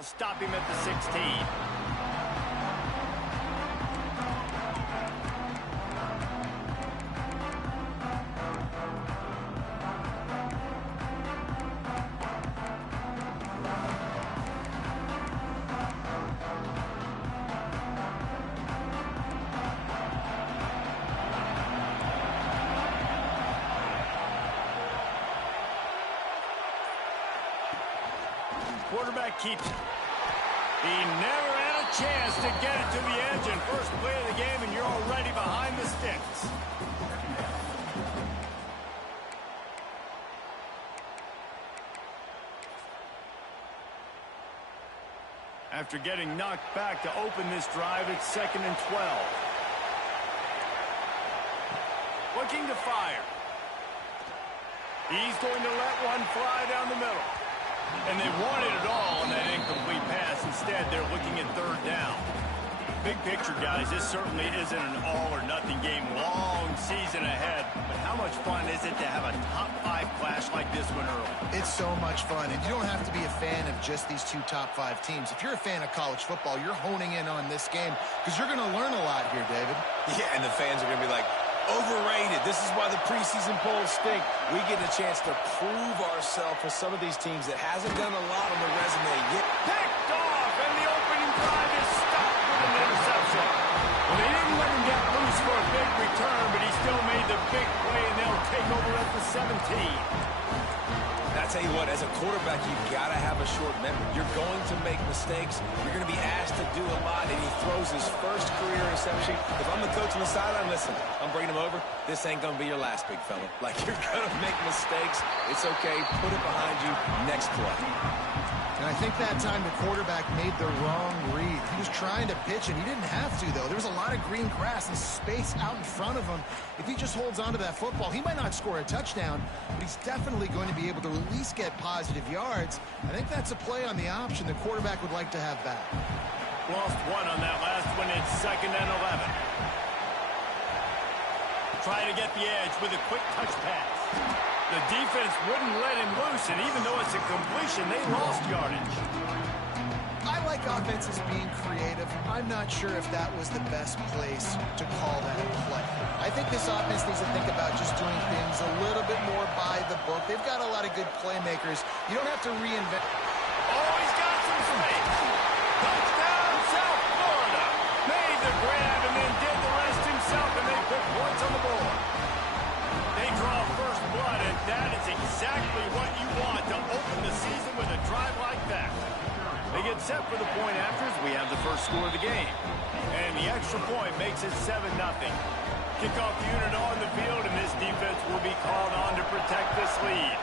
They'll stop him at the 16. Quarterback keeps it. He never had a chance to get it to the edge in first play of the game, and you're already behind the sticks. After getting knocked back to open this drive, it's 2nd and 12. Looking to fire. He's going to let one fly down the middle. And they wanted it all on that incomplete pass. Instead, they're looking at 3rd down. Big picture, guys, this certainly isn't an all-or-nothing game. Long season ahead. But how much fun is it to have a top-5 clash like this one early? It's so much fun, and you don't have to be a fan of just these 2 top-5 teams. If you're a fan of college football, you're honing in on this game because you're going to learn a lot here, David. Yeah, and the fans are going to be like, overrated. This is why the preseason polls stink. We get a chance to prove ourselves for some of these teams that hasn't done a lot on the resume yet. Picked off, and the opening drive is stopped with an interception. Well, they didn't let him get loose for a big return, but he still made the big play, and they'll take over at the 17. I tell you what, as a quarterback, you've got to have a short memory. You're going to make mistakes. You're going to be asked to do a lot, and he throws his first career interception. If I'm the coach on the sideline, listen, I'm bringing him over. This ain't going to be your last, big fella. Like, you're going to make mistakes. It's okay. Put it behind you. Next play. And I think that time the quarterback made the wrong read. He was trying to pitch, and he didn't have to, though. There was a lot of green grass and space out in front of him. If he just holds on to that football, he might not score a touchdown, but he's definitely going to be able to at least get positive yards. I think that's a play on the option the quarterback would like to have back. Lost one on that last one. It's 2nd and 11. Trying to get the edge with a quick touch pass. The defense wouldn't let him loose, and even though it's a completion, they lost yardage. I like offenses being creative. I'm not sure if that was the best place to call that play. I think this offense needs to think about just doing things a little bit more by the book. They've got a lot of good playmakers. You don't have to reinvent. Oh, he's got some space. Touchdown, South Florida. Made the grab and then did the rest himself, and they put points on the board. They draw first blood, and that is exactly what you want to open the season with a drive like that. They get set for the point afters. We have the first score of the game. And the extra point makes it 7-0. Kickoff unit on the field, and this defense will be called on to protect this lead.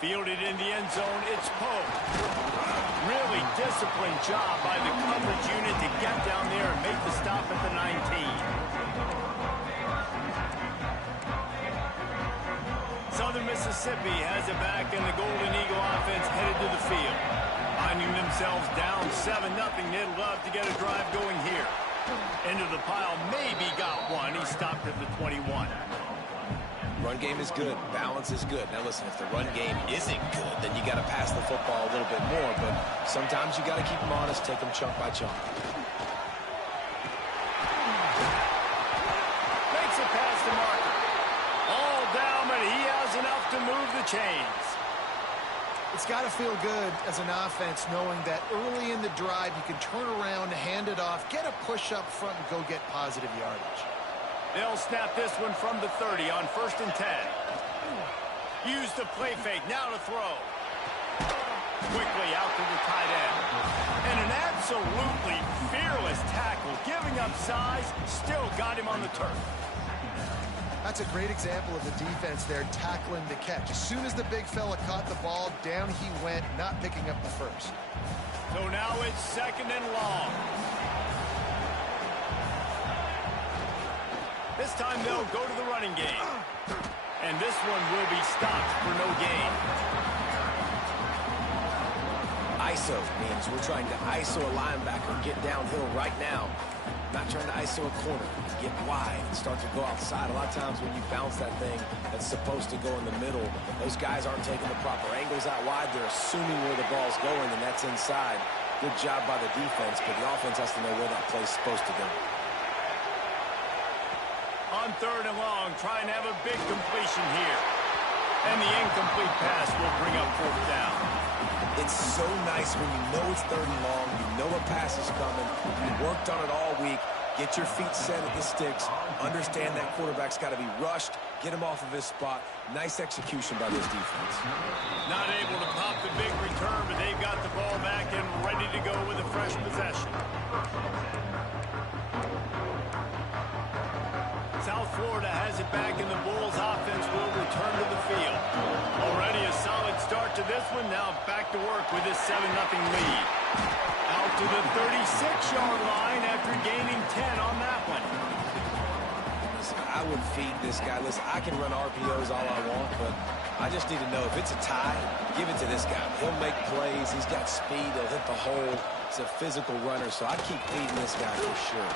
Fielded in the end zone, it's Poe. Really disciplined job by the coverage unit to get down there and make the stop at the 19. Southern Mississippi has it back, and the Golden Eagle offense headed to the field. Finding themselves down 7-0, they'd love to get a drive going here. Into the pile, maybe got one. He stopped at the 21. Run game is good. Balance is good. Now, listen, if the run game isn't good, then you got to pass the football a little bit more. But sometimes you got to keep them honest, take them chunk by chunk. Makes it past the marker. All down, but he has enough to move the chains. It's got to feel good as an offense knowing that early in the drive you can turn around, hand it off, get a push up front, and go get positive yardage. They'll snap this one from the 30 on 1st and 10. Use the play fake, now to throw. Quickly out to the tight end. And an absolutely fearless tackle, giving up size, still got him on the turf. That's a great example of the defense there tackling the catch. As soon as the big fella caught the ball, down he went, not picking up the first. So now it's 2nd and long. This time they'll go to the running game. And this one will be stopped for no gain. I ISO means we're trying to ISO a linebacker, get downhill right now. Not trying to ISO a corner, get wide, and start to go outside. A lot of times when you bounce that thing that's supposed to go in the middle, those guys aren't taking the proper angles out wide. They're assuming where the ball's going, and that's inside. Good job by the defense, but the offense has to know where that play's supposed to go. On 3rd and long, trying to have a big completion here. And the incomplete pass will bring up 4th down. It's so nice when you know it's 3rd and long, you know a pass is coming, you worked on it all week, get your feet set at the sticks, understand that quarterback's got to be rushed, get him off of his spot. Nice execution by this defense. Not able to pop the big return, but they've got the ball back and ready to go with a fresh possession. South Florida has it back, and the Bulls offense will return to the field. Already a solid start to this one. Now back to work with this 7-0 lead. Out to the 36-yard line after gaining 10 on that one. I would feed this guy. Listen, I can run RPOs all I want, but I just need to know if it's a tie, give it to this guy. He'll make plays. He's got speed. He'll hit the hole. He's a physical runner, so I keep feeding this guy for sure.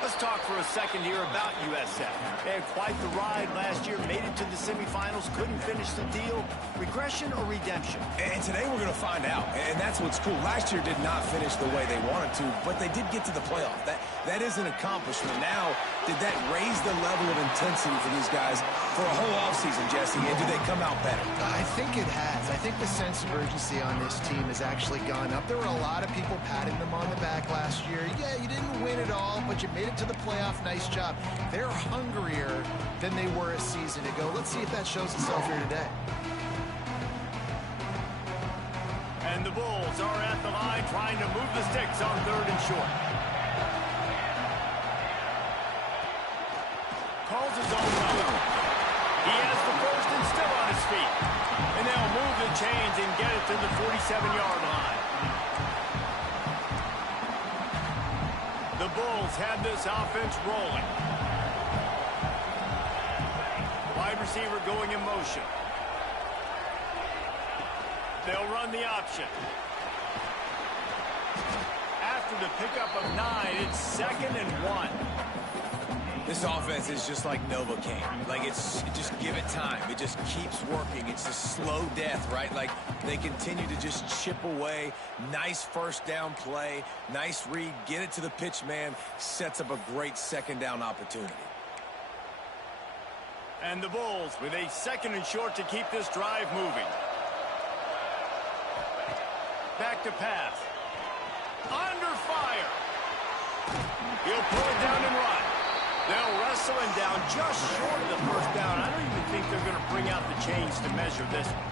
Let's talk for a second here about USF. They had quite the ride last year, made it to the semifinals, couldn't finish the deal. Regression or redemption? And today we're going to find out, and that's what's cool. Last year did not finish the way they wanted to, but they did get to the playoff. That is an accomplishment. Now, did that raise the level of intensity for these guys for a whole offseason, Jesse, and do they come out better? I think it has. I think the sense of urgency on this team has actually gone up. There were a lot of people patting them on the back last year. Yeah, you didn't win it all, but you made it to the playoff. Nice job. They're hungrier than they were a season ago. Let's see if that shows itself here today. And the Bulls are at the line trying to move the sticks on 3rd and short. Calls his own run. He has the first and still on his feet. And they'll move the chains and get it to the 47-yard line. The Bulls have this offense rolling. Wide receiver going in motion. They'll run the option. After the pickup of 9, it's 2nd and 1. This offense is just like Novocaine. Like, just give it time. It just keeps working. It's a slow death, right? Like, they continue to just chip away. Nice 1st down play. Nice read. Get it to the pitch man. Sets up a great 2nd down opportunity. And the Bulls with a 2nd and short to keep this drive moving. Back to pass. Under fire. He'll pull it down and run. They'll wrestle him down just short of the 1st down. I don't even think they're going to bring out the chains to measure this one.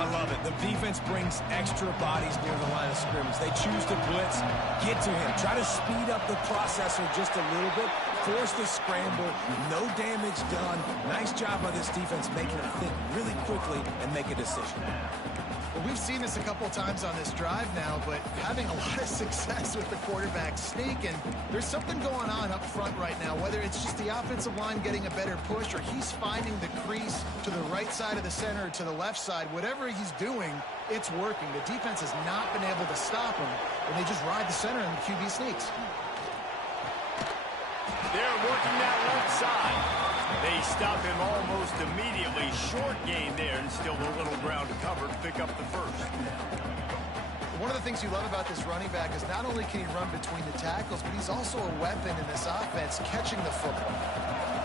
I love it. The defense brings extra bodies near the line of scrimmage. They choose to blitz, get to him, try to speed up the processor just a little bit, force the scramble, no damage done. Nice job by this defense making him think really quickly and make a decision. Well, we've seen this a couple times on this drive now, but having a lot of success with the quarterback sneak, and there's something going on up front right now, whether it's just the offensive line getting a better push or he's finding the crease to the right side of the center or to the left side. Whatever he's doing, it's working. The defense has not been able to stop him, and they just ride the center and the QB sneaks. They're working that left side. They stop him almost immediately. Short gain there, and still a little ground to cover to pick up the 1st. One of the things you love about this running back is not only can he run between the tackles, but he's also a weapon in this offense, catching the football.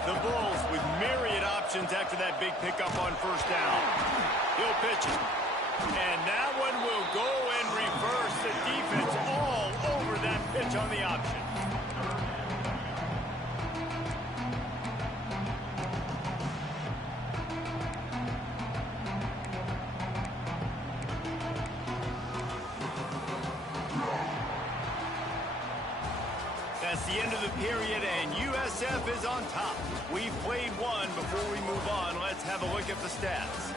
The Bulls with myriad options after that big pickup on 1st down. He'll pitch it. And that one will go and reverse. The defense all over that pitch on the option. That's the end of the period, and USF is on top. We've played one. Before we move on, let's have a look at the stats.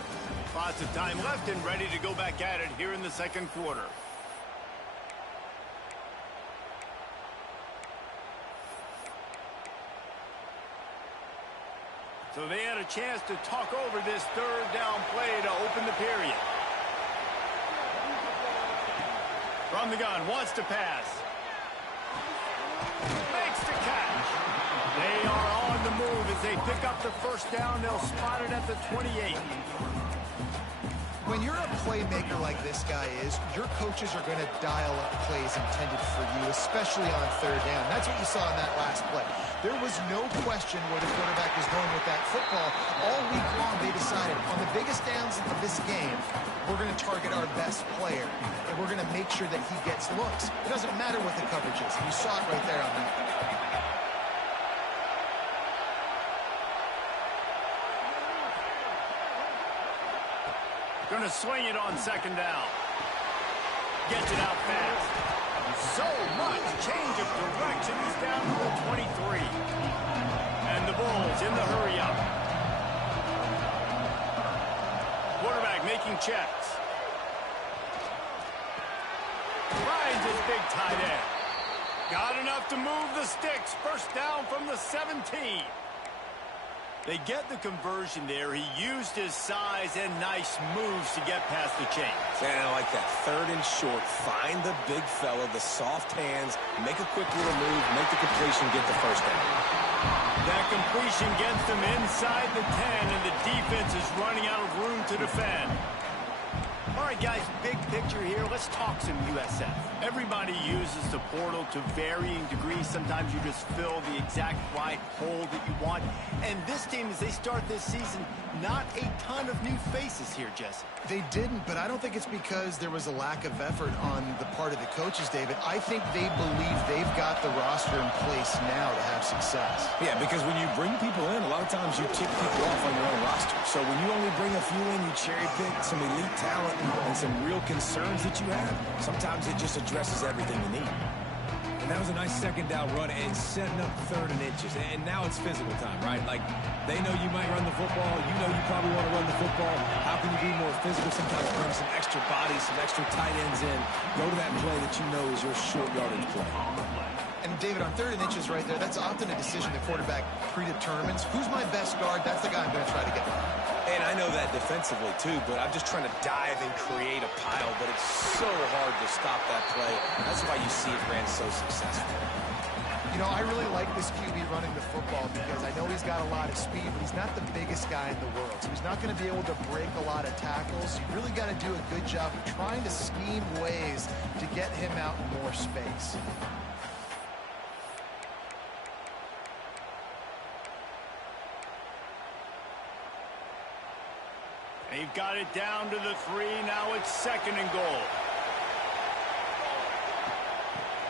Lots of time left and ready to go back at it here in the 2nd quarter. So they had a chance to talk over this 3rd down play to open the period. From the gun, wants to pass. Makes the catch. They are on the move as they pick up the first down. They'll spot it at the 28. When you're a playmaker like this guy is, your coaches are going to dial up plays intended for you, especially on third down. That's what you saw in that last play. There was no question where the quarterback was going with that football. All week long, they decided on the biggest downs of this game, we're going to target our best player, and we're going to make sure that he gets looks. It doesn't matter what the coverage is. You saw it right there on that. Going to swing it on second down. Gets it out fast. So much change of direction. He's down to the 23. And the Bulls in the hurry up. Quarterback making checks. Finds his big tight end. Got enough to move the sticks. First down from the 17. They get the conversion there. He used his size and nice moves to get past the chains. Man, I like that. Third and short. Find the big fella, the soft hands, make a quick little move, make the completion, get the first down. That completion gets them inside the 10, and the defense is running out of room to defend. All right, guys, big picture here. Let's talk some USF. Everybody uses the portal to varying degrees. Sometimes you just fill the exact right hole that you want. And this team, as they start this season, not a ton of new faces here, Jesse. They didn't, but I don't think it's because there was a lack of effort on the part of the coaches, David. I think they believe they've got the roster in place now to have success. Yeah, because when you bring people in, a lot of times you tick people off on your own roster. So when you only bring a few in, you cherry pick some elite talent and some real concerns that you have, sometimes it just addresses everything you need. And that was a nice second down run and setting up third and inches. And now it's physical time, right? Like, they know you might run the football. You know you probably want to run the football. How can you be more physical? Sometimes bring some extra bodies, some extra tight ends in. Go to that play that you know is your short yardage play. And, David, on third and inches right there, that's often a decision the quarterback predetermines. Who's my best guard? That's the guy I'm going to try to get by. And I know that defensively, too, but I'm just trying to dive and create a pile, but it's so hard to stop that play. That's why you see it ran so successful. You know, I really like this QB running the football because I know he's got a lot of speed, but he's not the biggest guy in the world. So he's not going to be able to break a lot of tackles. You really got to do a good job of trying to scheme ways to get him out in more space. They've got it down to the 3. Now it's second and goal.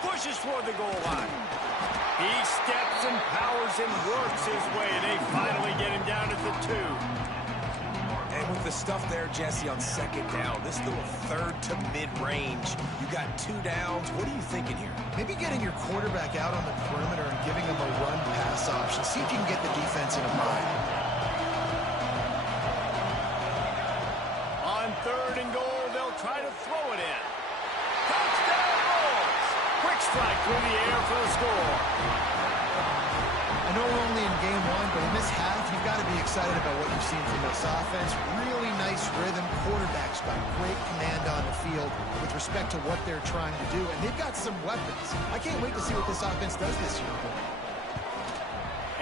Pushes toward the goal line. He steps and powers and works his way. They finally get him down at the 2. And with the stuff there, Jesse, on second down, this little third to mid-range, you got 2 downs. What are you thinking here? Maybe getting your quarterback out on the perimeter and giving him a run-pass option. See if you can get the defense in a bind. Third and goal, they'll try to throw it in. Touchdown Bulls! Quick strike through the air for the score. I know we're only in game 1, but in this half, you've got to be excited about what you've seen from this offense. Really nice rhythm. Quarterback's got great command on the field with respect to what they're trying to do, and they've got some weapons. I can't wait to see what this offense does this year.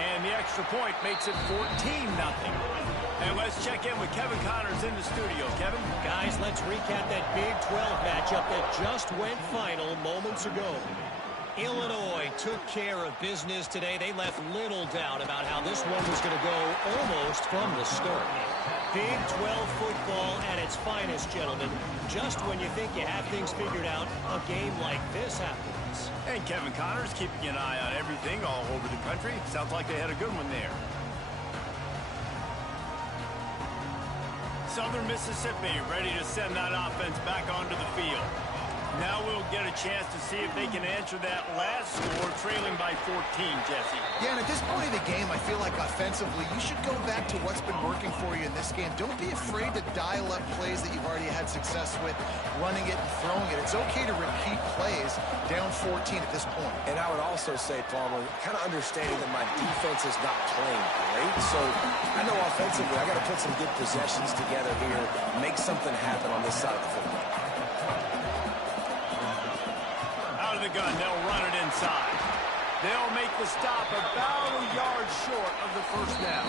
And the extra point makes it 14-0. And let's check in with Kevin Connors in the studio. Kevin? Guys, let's recap that Big 12 matchup that just went final moments ago. Illinois took care of business today. They left little doubt about how this one was going to go almost from the start. Big 12 football at its finest, gentlemen. Just when you think you have things figured out, a game like this happens. And Kevin Connors keeping an eye on everything all over the country. Sounds like they had a good one there. Southern Mississippi ready to send that offense back onto the field. Now we'll get a chance to see if they can answer that last score, trailing by 14, Jesse. Yeah, and at this point of the game, I feel like offensively, you should go back to what's been working for you in this game. Don't be afraid to dial up plays that you've already had success with, running it and throwing it. It's okay to repeat plays down 14 at this point. And I would also say, Palmer, kind of understanding that my defense is not playing great. So I know offensively, I got to put some good possessions together here, make something happen on this side of the football. the gun. They'll run it inside. They'll make the stop about a yard short of the first down.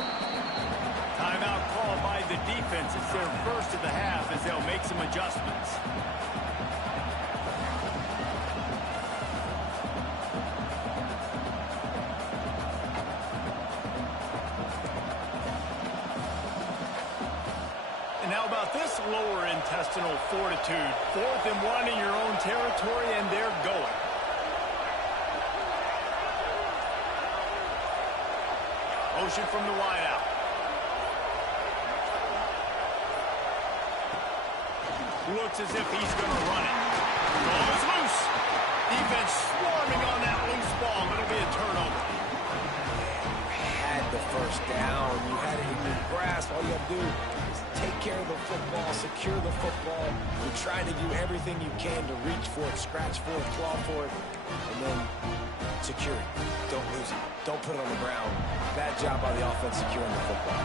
Timeout called by the defense. It's their first of the half as they'll make some adjustments. How about this lower intestinal fortitude? 4th and 1 in your own territory, and they're going. Motion from the wideout. Looks as if he's going to run it. Ball is loose. Defense swarming on that loose ball. It'll be a turnover. You had the first down. You had it in your grasp. All you have to do is take care of the football, secure the football. You're trying to do everything you can to reach for it, scratch for it, claw for it, and then secure it. Don't lose it. Don't put it on the ground. Bad job by the offense securing the football.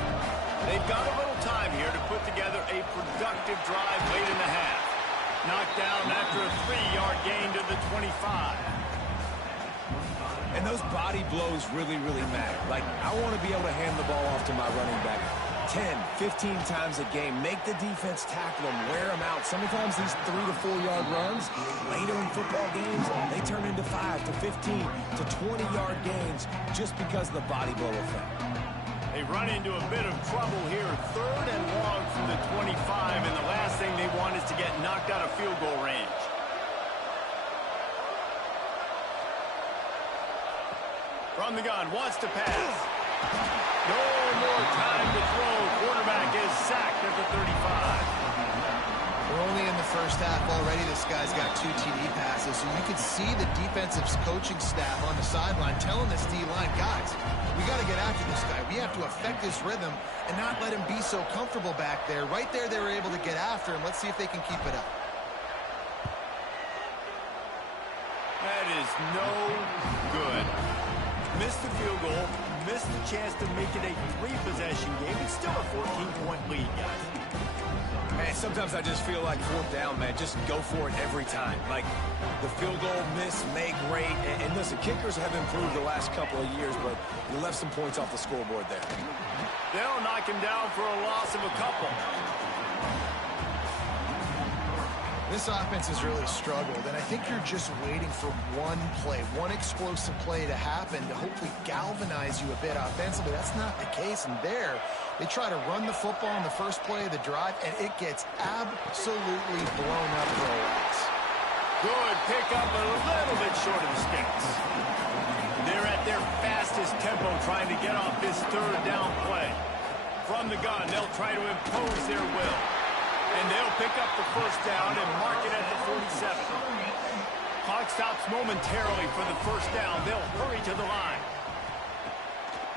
They've got a little time here to put together a productive drive late in the half. Knocked down after a 3-yard gain to the 25. And those body blows really, really matter. Like, I want to be able to hand the ball off to my running back 10, 15 times a game. Make the defense tackle them, wear them out. Sometimes these 3 to 4 yard runs, later in football games, they turn into 5 to 15 to 20-yard gains just because of the body blow effect. They run into a bit of trouble here. 3rd and long from the 25, and the last thing they want is to get knocked out of field goal range. From the gun, wants to pass. No more time to throw. Quarterback is sacked at the 35. We're only in the first half already. This guy's got 2 TD passes, so you can see the defensive coaching staff on the sideline telling this D-line, guys, we got to get after this guy. We have to affect his rhythm and not let him be so comfortable back there. Right there, they were able to get after him. Let's see if they can keep it up. That is no good. Missed the field goal, missed the chance to make it a 3-possession game. It's still a 14-point lead, guys. Man, sometimes I just feel like 4th down, man. Just go for it every time. Like, the field goal miss, make rate. And listen, kickers have improved the last couple of years, but you left some points off the scoreboard there. They'll knock him down for a loss of a couple. This offense has really struggled, and I think you're just waiting for one play, one explosive play to happen to hopefully galvanize you a bit offensively. That's not the case, and there, they try to run the football in the first play of the drive, and it gets absolutely blown up for a loss. Good pick up, a little bit short of the sticks. They're at their fastest tempo trying to get off this 3rd down play. From the gun, they'll try to impose their will. And they'll pick up the first down and mark it at the 47. Clock stops momentarily for the first down. They'll hurry to the line.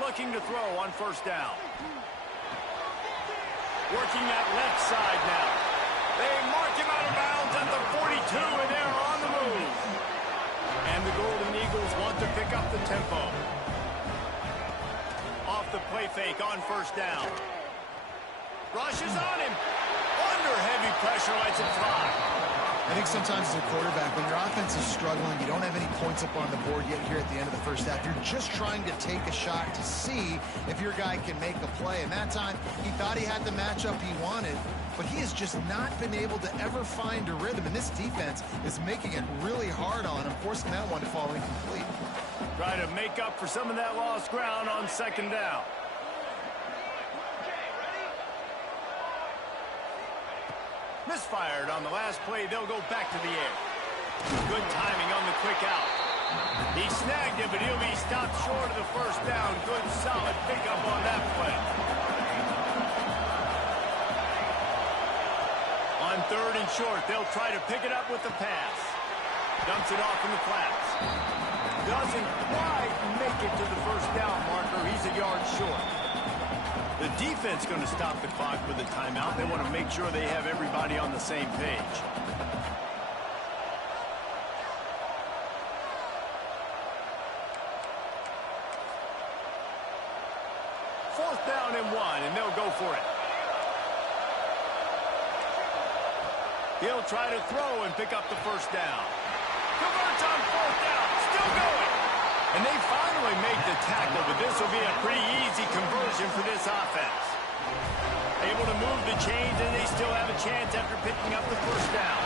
Looking to throw on first down. Working that left side now. They mark him out of bounds at the 42, and they're on the move. And the Golden Eagles want to pick up the tempo. Off the play fake on first down. Rushes on him. Under heavy pressure, lets it fly. I think sometimes as a quarterback, when your offense is struggling, you don't have any points up on the board yet here at the end of the first half. You're just trying to take a shot to see if your guy can make a play. And that time, he thought he had the matchup he wanted, but he has just not been able to ever find a rhythm. And this defense is making it really hard on him, forcing that one to fall incomplete. Try to make up for some of that lost ground on second down. Misfired on the last play. They'll go back to the air. Good timing on the quick out. He snagged it, but he'll be stopped short of the first down. Good, solid pickup on that play. On 3rd and short, they'll try to pick it up with the pass. Dumps it off in the flats. Doesn't quite make it to the first down marker. He's a yard short. The defense going to stop the clock with a timeout. They want to make sure they have everybody on the same page. Fourth down and 1, and they'll go for it. He'll try to throw and pick up the first down. Converts on fourth down. Still going. And they finally make the tackle, but this will be a pretty easy conversion for this offense. Able to move the chains, and they still have a chance after picking up the first down.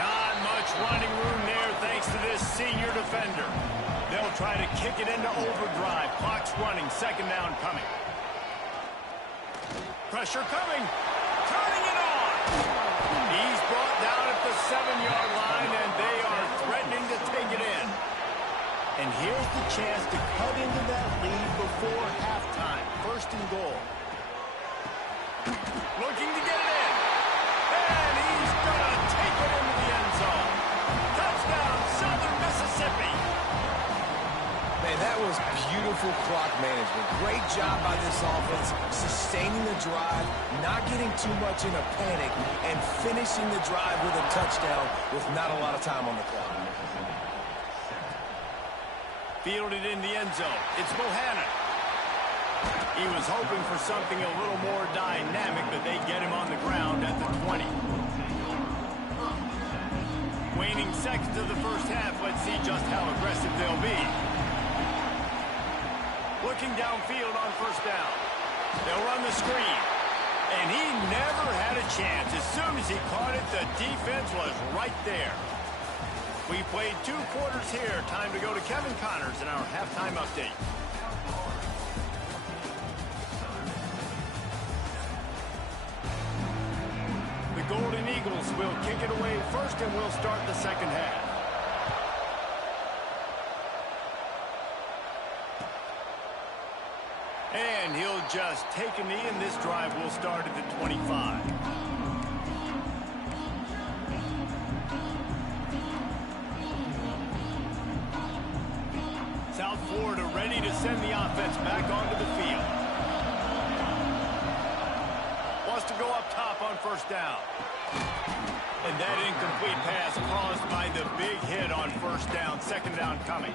Not much running room there thanks to this senior defender. They'll try to kick it into overdrive. Clock's running. Second down coming. Pressure coming. Turning it on. He's brought down at the 7-yard line, and they are threatening to take it in. And here's the chance to cut into that lead before halftime. First and goal. Looking to get it in. And he's going to take it into the end zone. Touchdown, Southern Mississippi. Man, that was beautiful clock management. Great job by this offense, sustaining the drive, not getting too much in a panic, and finishing the drive with a touchdown with not a lot of time on the clock. Fielded in the end zone. It's Bohannon. He was hoping for something a little more dynamic, but they get him on the ground at the 20. Waning seconds of the first half. Let's see just how aggressive they'll be. Looking downfield on first down. They'll run the screen. And he never had a chance. As soon as he caught it, the defense was right there. We played 2 quarters here. Time to go to Kevin Connors in our halftime update. The Golden Eagles will kick it away first, and we'll start the second half. And he'll just take a knee, and this drive will start at the 25. South Florida ready to send the offense back onto the field. Wants to go up top on first down. And that incomplete pass caused by the big hit on first down. Second down coming.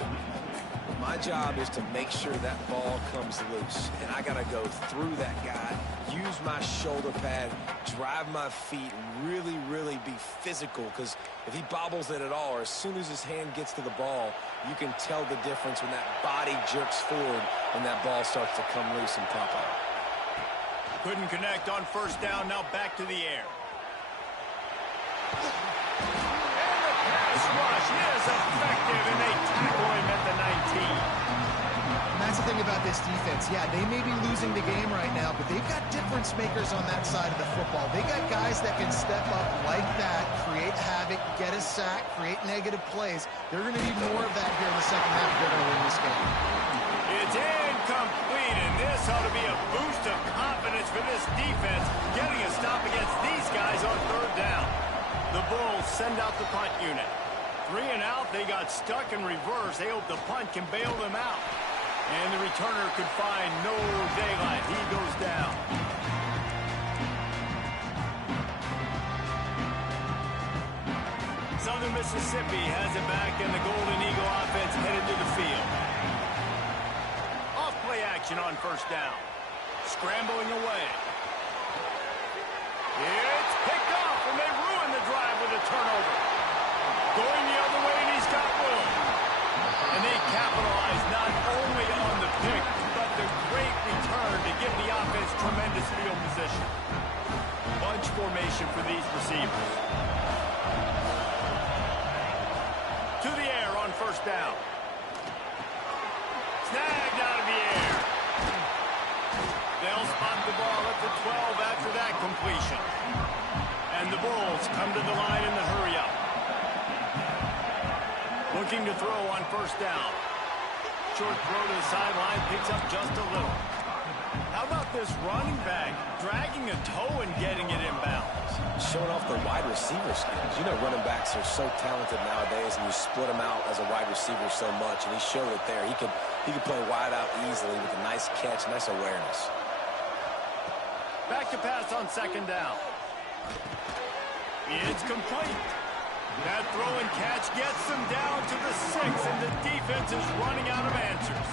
My job is to make sure that ball comes loose, and I got to go through that guy, use my shoulder pad, drive my feet, really, really be physical, because if he bobbles it at all, or as soon as his hand gets to the ball, you can tell the difference when that body jerks forward and that ball starts to come loose and pop out. Couldn't connect on first down. Now back to the air. Pass rush is effective, and they tackle him at the 19. And that's the thing about this defense. Yeah, they may be losing the game right now, but they've got difference makers on that side of the football. They got guys that can step up like that, create havoc, get a sack, create negative plays. They're going to need more of that here in the second half if they're going to win this game. It's incomplete, and this ought to be a boost of confidence for this defense, getting a stop against these guys on third down. The Bulls send out the punt unit. 3 and out, they got stuck in reverse. They hope the punt can bail them out. And the returner could find no daylight. He goes down. Southern Mississippi has it back, and the Golden Eagle offense headed to the field. Off play action on first down. Scrambling away. It's picked off, and they ruin the drive with a turnover. Going the other way, and he's got room. And they capitalize not only on the pick, but the great return to give the offense tremendous field position. Bunch formation for these receivers. To the air on first down. Snagged out of the air. They'll spot the ball at the 12 after that completion. And the Bulls come to the line in the hurry-up. Looking to throw on first down. Short throw to the sideline, picks up just a little. How about this running back dragging a toe and getting it inbounds? Showing off the wide receiver skills. You know running backs are so talented nowadays, and you split them out as a wide receiver so much, and he showed it there. He could play wide out easily with a nice catch, nice awareness. Back to pass on second down. It's complete. That throw and catch gets them down to the 6, and the defense is running out of answers.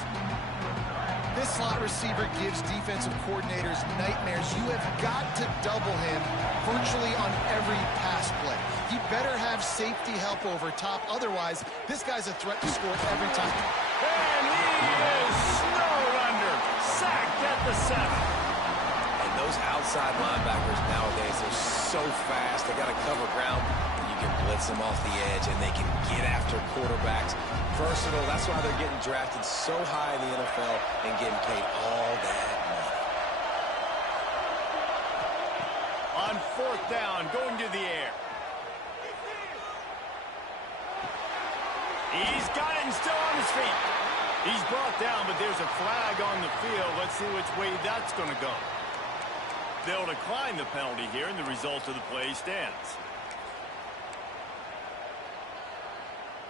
This slot receiver gives defensive coordinators nightmares. You have got to double him virtually on every pass play. He better have safety help over top. Otherwise, this guy's a threat to score every time. And he is snowed under. Sacked at the 7. And those outside linebackers nowadays are so fast. They got to cover ground. You can blitz them off the edge, and they can get after quarterbacks. Versatile. That's why they're getting drafted so high in the NFL and getting paid all that money. On 4th down, going to the air. He's got it and still on his feet. He's brought down, but there's a flag on the field. Let's see which way that's going to go. They'll decline the penalty here, and the result of the play stands.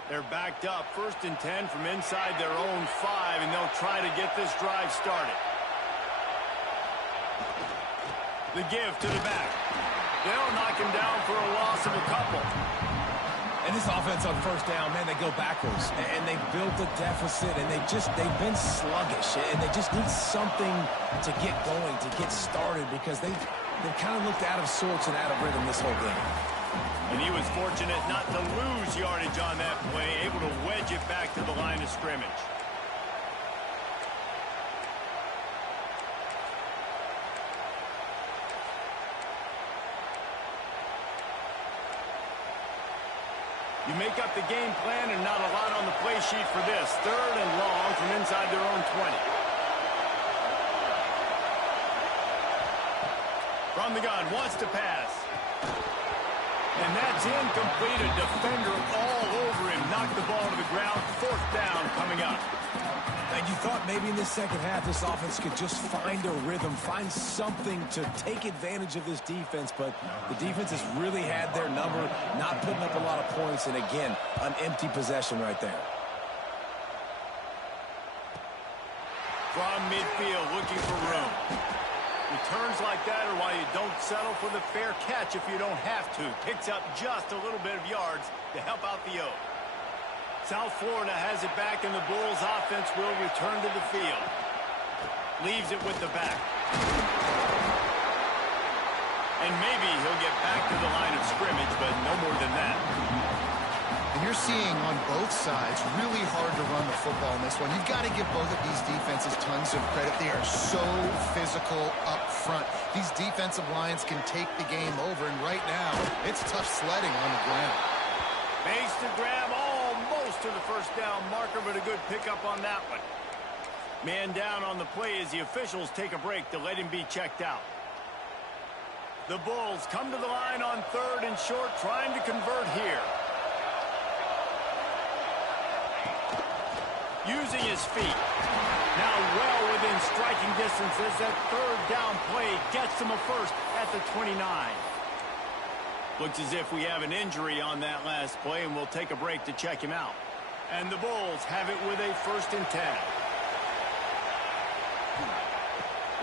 They're backed up, 1st and 10 from inside their own 5, and they'll try to get this drive started. The give to the back. They'll knock him down for a loss of a couple. And this offense on 1st down, man, they go backwards. And they built a deficit, and they've been sluggish. And they just need something to get going, to get started, because they've kind of looked out of sorts and out of rhythm this whole game. And he was fortunate not to lose yardage on that play, able to wedge it back to the line of scrimmage. You make up the game plan and not a lot on the play sheet for this. 3rd and long from inside their own 20. From the gun, wants to pass. And that's incomplete. A defender all over him. Knocked the ball to the ground. 4th down coming up. And you thought maybe in the second half this offense could just find a rhythm, find something to take advantage of this defense, but the defense has really had their number, not putting up a lot of points, and again, an empty possession right there. From midfield, looking for room. Returns like that are why you don't settle for the fair catch if you don't have to. Picks up just a little bit of yards to help out the O. South Florida has it back, and the Bulls offense will return to the field. Leaves it with the back. And maybe he'll get back to the line of scrimmage, but no more than that. And you're seeing on both sides really hard to run the football in this one. You've got to give both of these defenses tons of credit. They are so physical up front. These defensive lines can take the game over, and right now, it's tough sledding on the ground. Makes the grab almost to the 1st down marker, but a good pickup on that one. Man down on the play as the officials take a break to let him be checked out. The Bulls come to the line on 3rd and short, trying to convert here. Using his feet. Now well within striking distance as that 3rd down play gets him a 1st at the 29. Looks as if we have an injury on that last play, and we'll take a break to check him out. And the Bulls have it with a 1st and 10.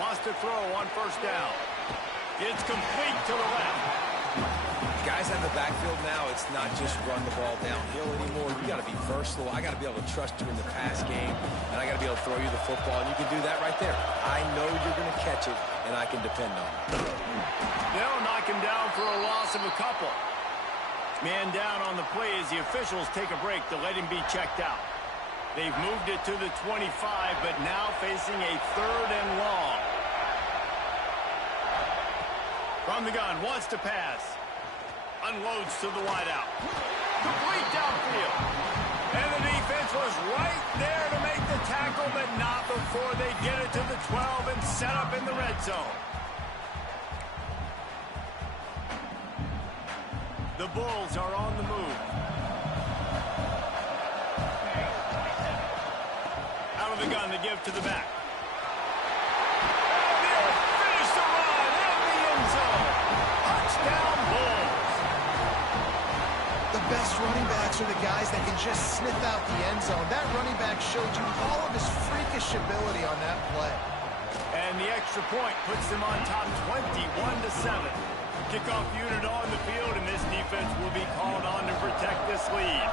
Lost to throw on 1st down. It's complete to the left. Guys in the backfield now, it's not just run the ball downhill anymore. You got to be versatile. I got to be able to trust you in the pass game, and I got to be able to throw you the football, and you can do that right there. I know you're going to catch it, and I can depend on it. They'll knock him down for a loss of a couple. Man down on the play as the officials take a break to let him be checked out. They've moved it to the 25, but now facing a 3rd and long. From the gun, wants to pass. Unloads to the wideout. Complete downfield. And the defense was right there to make the tackle, but not before they get it to the 12 and set up in the red zone. The Bulls are on the move. Out of the gun, the give to the back. And they'll finish the run in the end zone. Touchdown, Bulls. The best running backs are the guys that can just sniff out the end zone. That running back showed you all of his freakish ability on that play. And the extra point puts them on top 21-7. Kickoff unit on the field, and this defense will be called on to protect this lead.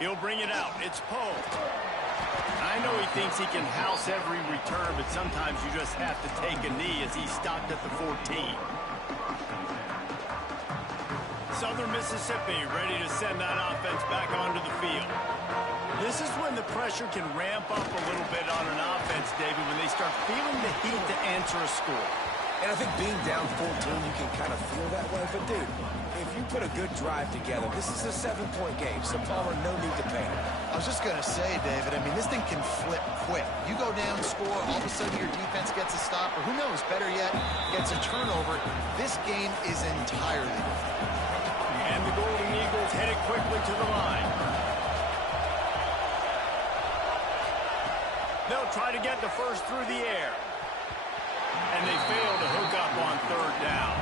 He'll bring it out. It's Poe. I know he thinks he can house every return, but sometimes you just have to take a knee as he stopped at the 14. Southern Mississippi ready to send that offense back onto the field. This is when the pressure can ramp up a little bit on an offense, David, when they start feeling the heat to answer a score. And I think being down 14, you can kind of feel that way. But, dude, if you put a good drive together, this is a 7-point game, so Palmer, no need to panic. I was just going to say, David, I mean, this thing can flip quick. You go down, score, all of a sudden your defense gets a stop, or who knows, better yet, gets a turnover. This game is entirely different. And the Golden Eagles headed quickly to the line. They'll try to get the first through the air. And they fail to hook up on third down.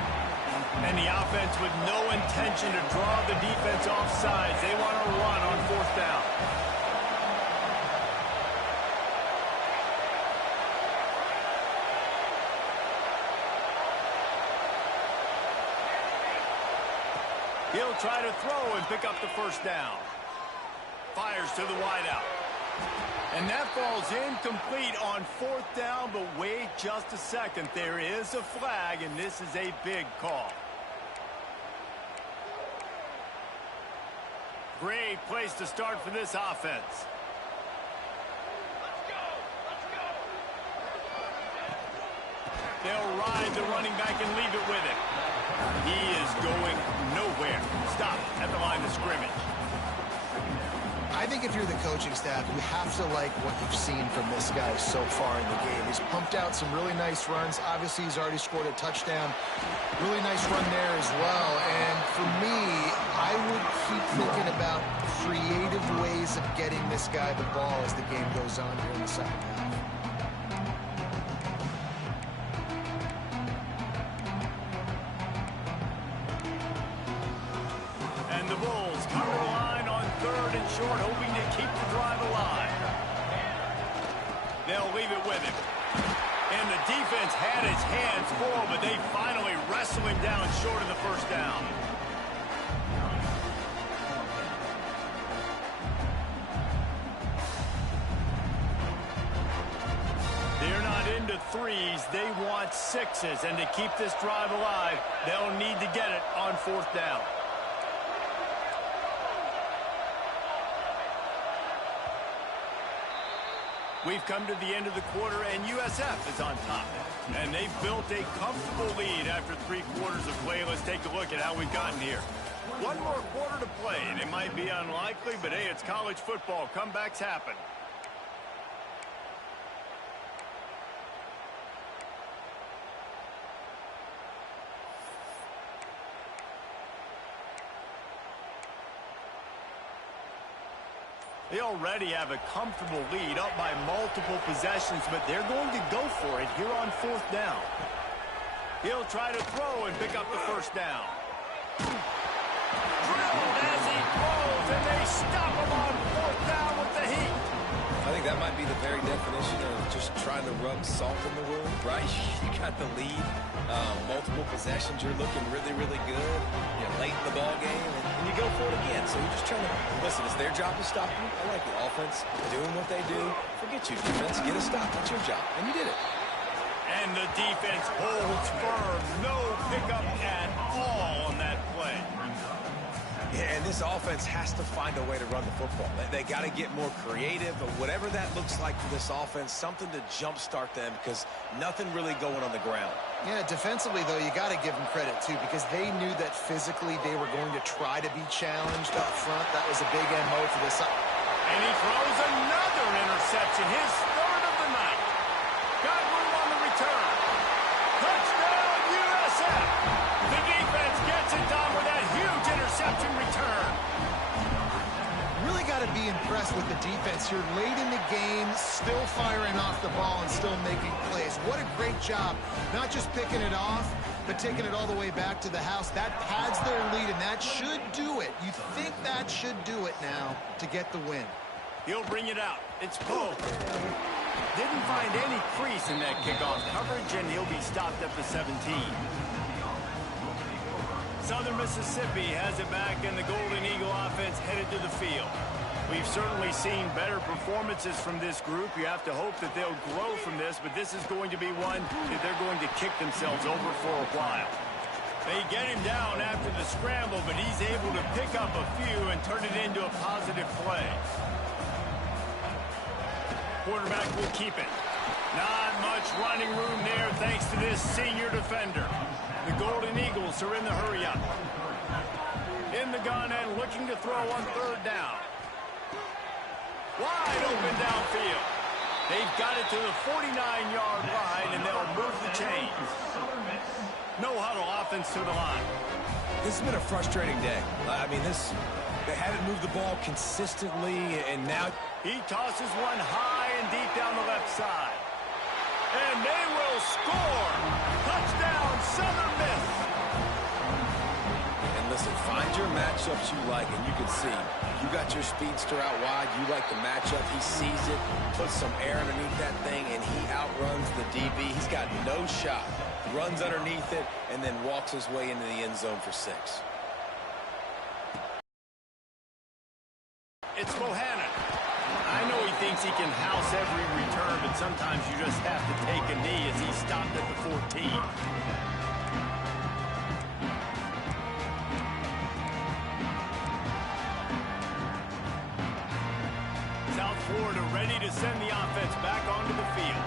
And the offense with no intention to draw the defense off sides. They want to run on fourth down. He'll try to throw and pick up the first down. Fires to the wideout. And that falls incomplete on fourth down, but wait just a second. There is a flag, and this is a big call. Great place to start for this offense. They'll ride the running back and leave it with him. He is going nowhere. Stop at the line of scrimmage. I think if you're the coaching staff, you have to like what you've seen from this guy so far in the game. He's pumped out some really nice runs. Obviously, he's already scored a touchdown. Really nice run there as well. And for me, I would keep thinking about creative ways of getting this guy the ball as the game goes on here in the second half. And the Bulls cover the line on third and short, hoping to keep the drive alive. They'll leave it with him. And the defense had his hands full, but they finally wrestle him down short of the first down. They're not into threes. They want sixes. And to keep this drive alive, they'll need to get it on fourth down. We've come to the end of the quarter, and USF is on top. And they've built a comfortable lead after 3 quarters of play. Let's take a look at how we've gotten here. One more quarter to play, and it might be unlikely, but hey, it's college football. Comebacks happen. They already have a comfortable lead, up by multiple possessions, but they're going to go for it here on fourth down. He'll try to throw and pick up the first down. Drilled as he throws, and they stop him on fourth down with the heat. I think that might be the very definition of just trying to rub salt in the wound, right? You got the lead, multiple possessions, you're looking really, really good, late in the ball game, and you go for it again. So you're just trying to, listen, it's their job to stop you. I like the offense doing what they do. Forget you, defense, get a stop. That's your job, and you did it. And the defense holds firm. No pickup at all on that play. Yeah, and this offense has to find a way to run the football. They got to get more creative, but whatever that looks like for this offense, something to jumpstart them because nothing really going on the ground. Yeah, defensively, though, you got to give them credit, too, because they knew that physically they were going to try to be challenged up front. That was a big MO for this. And he throws another interception, his third of the night. Got room on the return. Touchdown, USF. The defense gets it done with that huge interception return. Really got to be impressed with the defense here late in the game, still firing off the ball and still making plays. What a great job, not just picking it off, but taking it all the way back to the house. That pads their lead, and that should do it. You think that should do it now to get the win. He'll bring it out. It's pulled. Didn't find any crease in that kickoff coverage, and he'll be stopped at the 17. Southern Mississippi has it back, and the Golden Eagle offense headed to the field. We've certainly seen better performances from this group. You have to hope that they'll grow from this, but this is going to be one that they're going to kick themselves over for a while. They get him down after the scramble, but he's able to pick up a few and turn it into a positive play. Quarterback will keep it. Not much running room there thanks to this senior defender. The Golden Eagles are in the hurry-up. In the gun and looking to throw on third down. Wide open downfield. They've got it to the 49-yard line, and they'll move the chains. No huddle offense to the line. This has been a frustrating day. I mean, they haven't moved the ball consistently, and now he tosses one high and deep down the left side. And they will score. Touchdown, Southern Miss. And listen, find your matchups you like, and you can see you got your speedster out wide. You like the matchup. He sees it, puts some air underneath that thing, and he outruns the DB. He's got no shot. Runs underneath it, and then walks his way into the end zone for 6. It's Bohannon. I know he thinks he can house every return, but sometimes you just have to take a knee as he stopped at the 14. South Florida ready to send the offense back onto the field.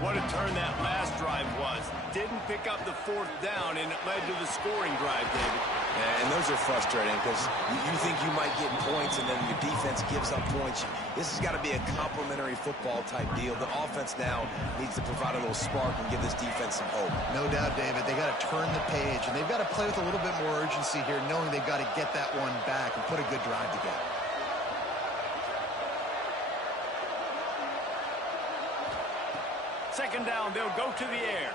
What a turn that last drive was. Didn't pick up the 4th down, and it led to the scoring drive, David. Yeah, and those are frustrating because you think you might get points, and then your defense gives up points. This has got to be a complementary football type deal. The offense now needs to provide a little spark and give this defense some hope. No doubt, David. They got to turn the page, and they've got to play with a little bit more urgency here, knowing they've got to get that one back and put a good drive together. Second down, they'll go to the air.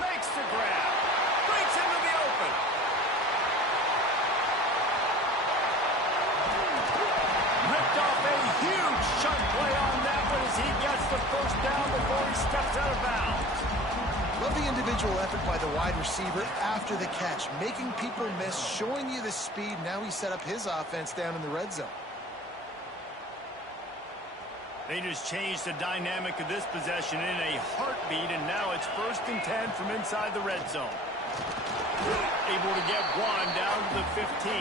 Makes the grab. Breaks into the open. Ripped off a huge chunk play on that one as he gets the first down before he steps out of bounds. Love the individual effort by the wide receiver after the catch, making people miss, showing you the speed. Now he set up his offense down in the red zone. They just changed the dynamic of this possession in a heartbeat, and now it's 1st and 10 from inside the red zone. Able to get one down to the 15.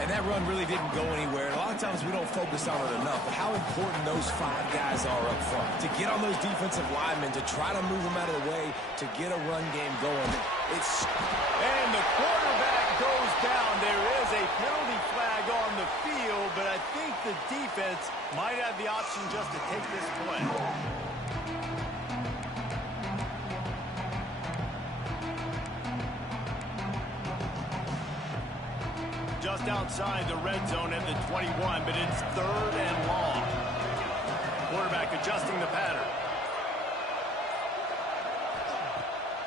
And that run really didn't go anywhere. And a lot of times we don't focus on it enough, but how important those 5 guys are up front. To get on those defensive linemen, to try to move them out of the way, to get a run game going. And the quarterback goes down. There is a penalty flag on the field, but I think the defense might have the option just to take this play. Just outside the red zone at the 21, but it's 3rd and long. Quarterback adjusting the pattern.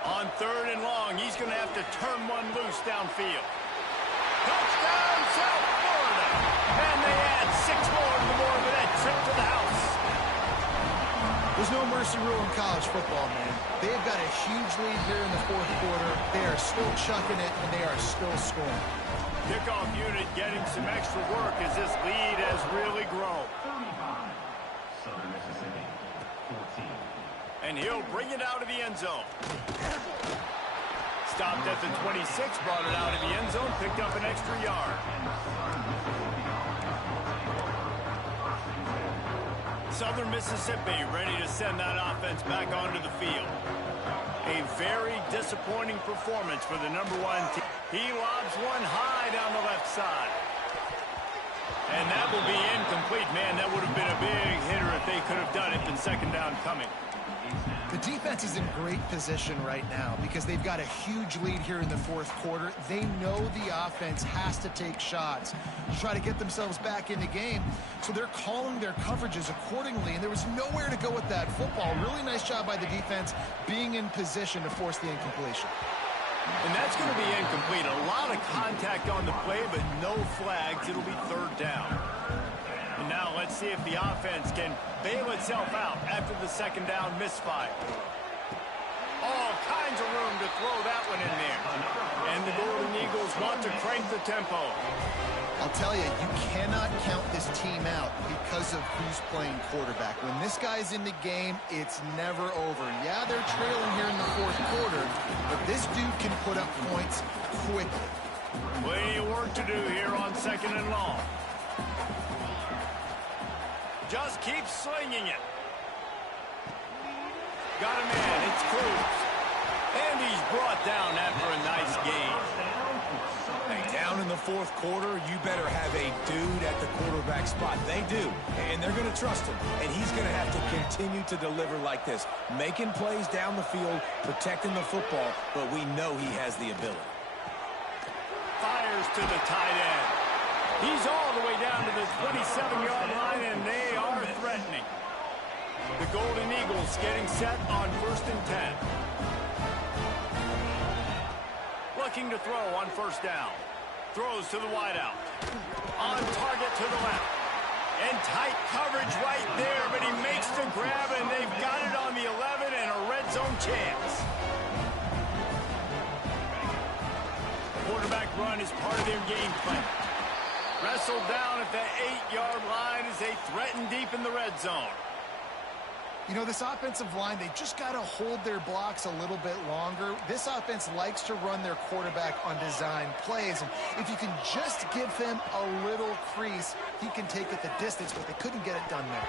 On 3rd and long, he's going to have to turn one loose downfield. Touchdown, South Florida! And they add 6 more to the board with that trip to the house. There's no mercy rule in college football, man. They've got a huge lead here in the 4th quarter. They are still chucking it, and they are still scoring. Kickoff unit getting some extra work as this lead has really grown. And he'll bring it out of the end zone. Stopped at the 26, brought it out of the end zone, picked up an extra yard. Southern Mississippi ready to send that offense back onto the field. A very disappointing performance for the #1 team. He lobs one high down the left side. And that will be incomplete. Man, that would have been a big hitter if they could have done it, and 2nd down coming. The defense is in great position right now because they've got a huge lead here in the 4th quarter. They know the offense has to take shots to try to get themselves back in the game. So they're calling their coverages accordingly, and there was nowhere to go with that football. Really nice job by the defense being in position to force the incompletion. And that's going to be incomplete. A lot of contact on the play, but no flags. It'll be 3rd down. And now let's see if the offense can bail itself out after the 2nd down misfire. All kinds of room to throw that one in there. And the Golden Eagles want to crank the tempo. I'll tell you, you cannot count this team out because of who's playing quarterback. When this guy's in the game, it's never over. Yeah, they're trailing here in the fourth quarter, but this dude can put up points quickly. Plenty of work to do here on 2nd and long. Just keep slinging it. Got him in. It's Cruz. And he's brought down after a nice game. Hey, down in the fourth quarter, you better have a dude at the quarterback spot. They do, and they're going to trust him. And he's going to have to continue to deliver like this, making plays down the field, protecting the football, but we know he has the ability. Fires to the tight end. He's all the way down to the 27-yard line, and they are threatening. The Golden Eagles getting set on 1st and 10. Looking to throw on 1st down. Throws to the wideout. On target to the left. And tight coverage right there, but he makes the grab, and they've got it on the 11 and a red zone chance. Quarterback run is part of their game plan. Wrestled down at the 8-yard line as they threaten deep in the red zone. You know, this offensive line, they just got to hold their blocks a little bit longer. This offense likes to run their quarterback on design plays. And if you can just give him a little crease, he can take it the distance, but they couldn't get it done there.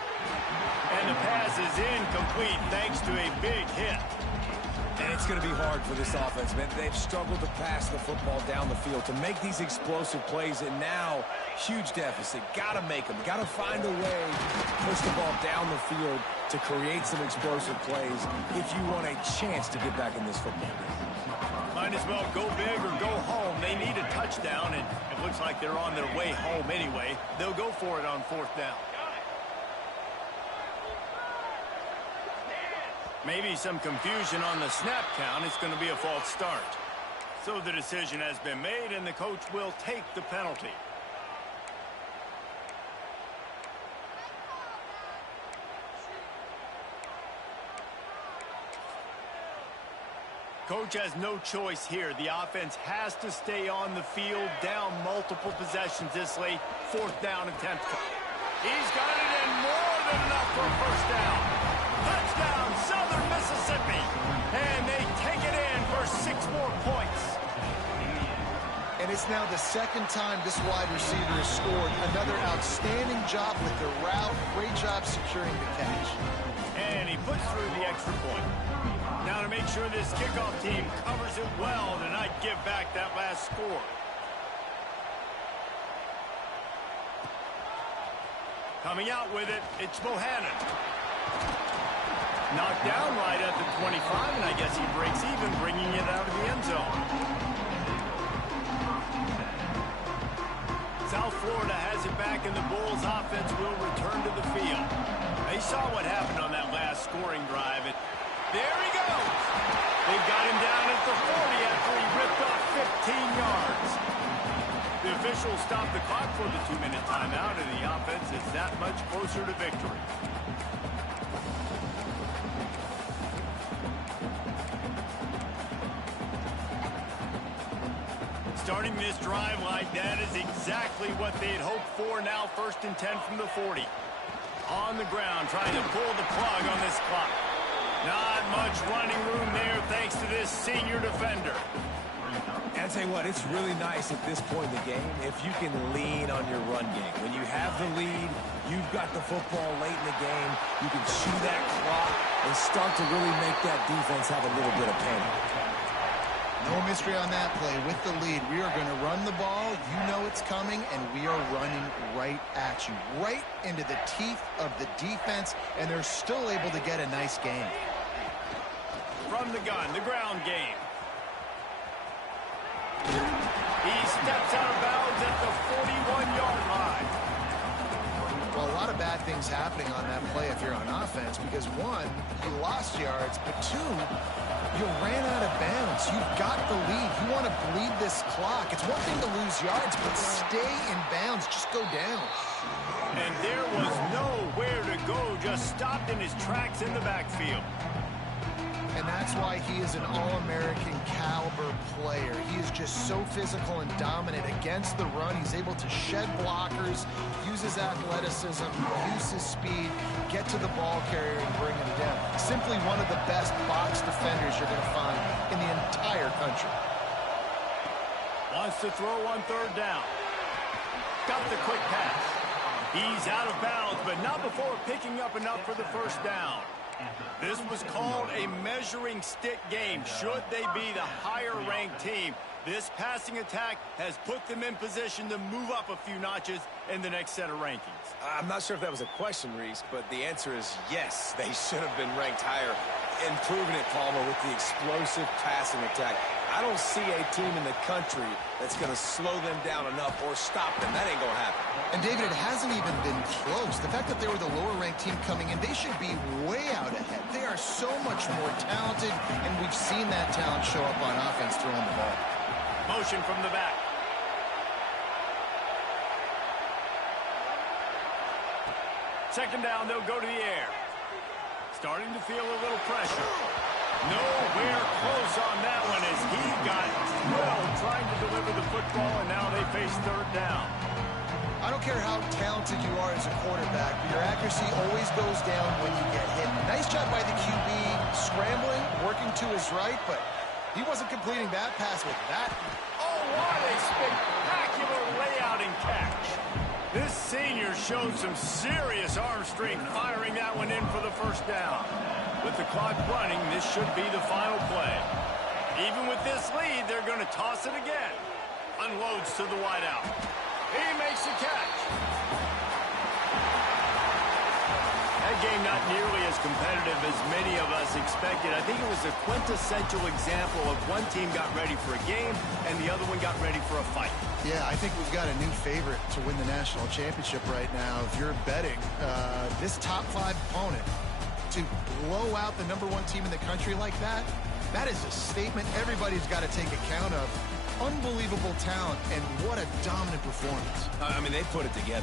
And the pass is incomplete thanks to a big hit. And it's going to be hard for this offense, man. They've struggled to pass the football down the field to make these explosive plays, and now huge deficit. Got to make them. Got to find a way to push the ball down the field to create some explosive plays if you want a chance to get back in this football game. Might as well go big or go home. They need a touchdown, and it looks like they're on their way home anyway. They'll go for it on 4th down. Maybe some confusion on the snap count. It's going to be a false start. So the decision has been made, and the coach will take the penalty. Coach has no choice here. The offense has to stay on the field, down multiple possessions this late. 4th down attempt. He's got it in, more than enough for a 1st down. Touchdown, Southern Mississippi. And they take it in for 6 more points. And it's now the 2nd time this wide receiver has scored. Another outstanding job with the route. Great job securing the catch. And he puts through the extra point. Now to make sure this kickoff team covers it well to not give back that last score. Coming out with it, it's Bohannon. Knocked down right at the 25, and I guess he breaks even, bringing it out of the end zone. South Florida has it back, and the Bulls offense will return to the field. They saw what happened on that last scoring drive. There he goes. They've got him down at the 40 after he ripped off 15 yards. The officials stopped the clock for the 2-minute timeout, and the offense is that much closer to victory. Starting this drive like that is exactly what they had hoped for. Now 1st and 10 from the 40. On the ground, trying to pull the plug on this clock. Not much running room there thanks to this senior defender. And I tell you what, it's really nice at this point in the game if you can lean on your run game. When you have the lead, you've got the football late in the game, you can chew that clock and start to really make that defense have a little bit of panic. No mystery on that play. With the lead, we are going to run the ball. You know it's coming, and we are running right at you, right into the teeth of the defense, and they're still able to get a nice game. From the gun, the ground game. He steps out of bounds at the 41-yard line. Well, a lot of bad things happening on that play if you're on offense, because one, you lost yards, but two, you ran out of bounds. You've got the lead. You want to bleed this clock. It's one thing to lose yards, but stay in bounds. Just go down. And there was nowhere to go. Just stopped in his tracks in the backfield. And that's why he is an All-American caliber player. He is just so physical and dominant against the run. He's able to shed blockers, use his athleticism, use his speed, get to the ball carrier and bring him down. Simply one of the best box defenders you're going to find in the entire country. Wants to throw on third down. Got the quick pass. He's out of bounds, but not before picking up enough for the first down. This was called a measuring stick game. Should they be the higher-ranked team, this passing attack has put them in position to move up a few notches in the next set of rankings. I'm not sure if that was a question, Reese, but the answer is yes. They should have been ranked higher. And proving it, Palmer, with the explosive passing attack. I don't see a team in the country that's going to slow them down enough or stop them. That ain't going to happen. And, David, it hasn't even been close. The fact that they were the lower-ranked team coming in, they should be way out ahead. They are so much more talented, and we've seen that talent show up on offense throwing the ball. Motion from the back. Second down, they'll go to the air. Starting to feel a little pressure. Nowhere close on that one as he got drilled trying to deliver the football, and now they face third down. I don't care how talented you are as a quarterback, but your accuracy always goes down when you get hit. Nice job by the QB scrambling, working to his right, but he wasn't completing that pass with that. Oh, what a spectacular layout and catch. This senior showed some serious arm strength firing that one in for the first down. With the clock running, this should be the final play. Even with this lead, they're going to toss it again. Unloads to the wideout. He makes the catch. That game not nearly as competitive as many of us expected. I think it was a quintessential example of one team got ready for a game and the other one got ready for a fight. Yeah, I think we've got a new favorite to win the national championship right now. If you're betting this top 5 opponent to blow out the #1 team in the country like that, that is a statement everybody's got to take account of. Unbelievable talent, and what a dominant performance. I mean, they put it together.